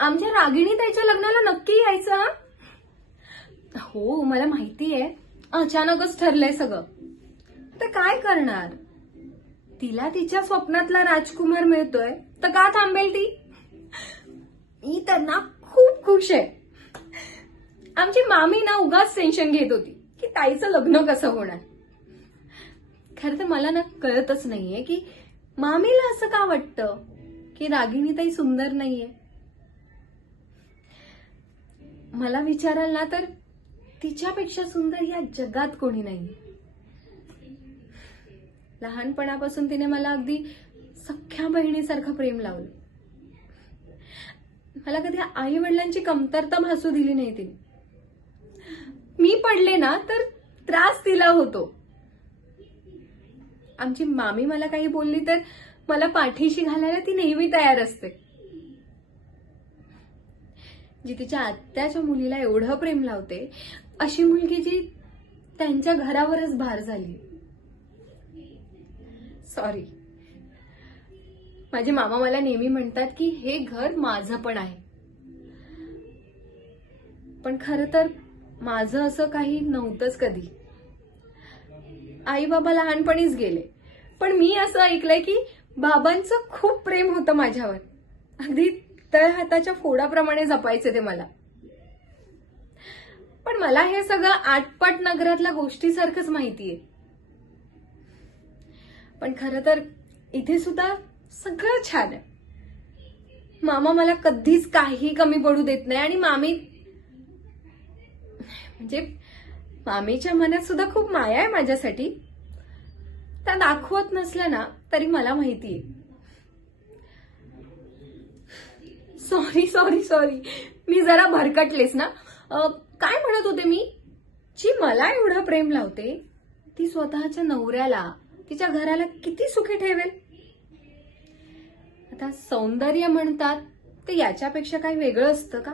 आमच्या रागिणी ताईच्या लग्नाला नक्की यायचं हा? हो मला माहितीये, अचानकच ठरलंय सगळं. तर काय करणार? तिला तिच्या स्वप्नातला राजकुमार मिळतोय तर का थांबेल ती? मी तर ना खूप खुश आहे. आमची मामी ना उगाच टेन्शन घेत होती की ताईचं लग्न कसं होणार. खरं तर मला ना कळतच नाहीये की मामीला असं का वाटतं की रागिणी ताई सुंदर नाहीये. मला विचाराल ना तर तिच्यापेक्षा सुंदर या जगात कोणी नाही. लहानपणापासून तिने मला अगदी सख्ख्या बहिणीसारखं प्रेम लावलं. मला कधी आई वडिलांची कमतरता भासू दिली नाही तिने. मी पडले ना तर त्रास तिला होतो. आमची मामी मला काही बोलली तर मला पाठीशी घालायला ती नेहमी तयार असते. जी तिच्या आत्याच्या मुलीला एवढं प्रेम लावते अशी मुलगी जी त्यांच्या घरावरच भार झाली. सॉरी. माझे मामा मला नेहमी म्हणतात की हे घर माझं पण आहे. पण खरं तर माझं असं काही नव्हतंच कधी. आई बाबा लहानपणीच गेले. पण मी असं ऐकलंय की बाबांचं खूप प्रेम होतं माझ्यावर. अगदी तळ हाताच्या फोडाप्रमाणे जपायचे ते मला. पण मला हे सगळं आटपाट नगरातल्या गोष्टीसारखंच माहितीये. पण खरं तर इथे सुद्धा सगळं छान आहे. मामा मला कधीच काही कमी पडू देत नाही आणि मामीच्या मनात सुद्धा खूप माया आहे माझ्यासाठी. त्या दाखवत नसल्या ना तरी मला माहितीये. Sorry sorry sorry. मी जरा भरकटलेस ना. काय म्हणत होते मी? जी मला एवढं प्रेम लावते ती स्वतःच्या नवऱ्याला तिच्या घराला किती सुखी ठेवेल. आता सौंदर्य म्हणतात ते याच्यापेक्षा काही वेगळं असतं का?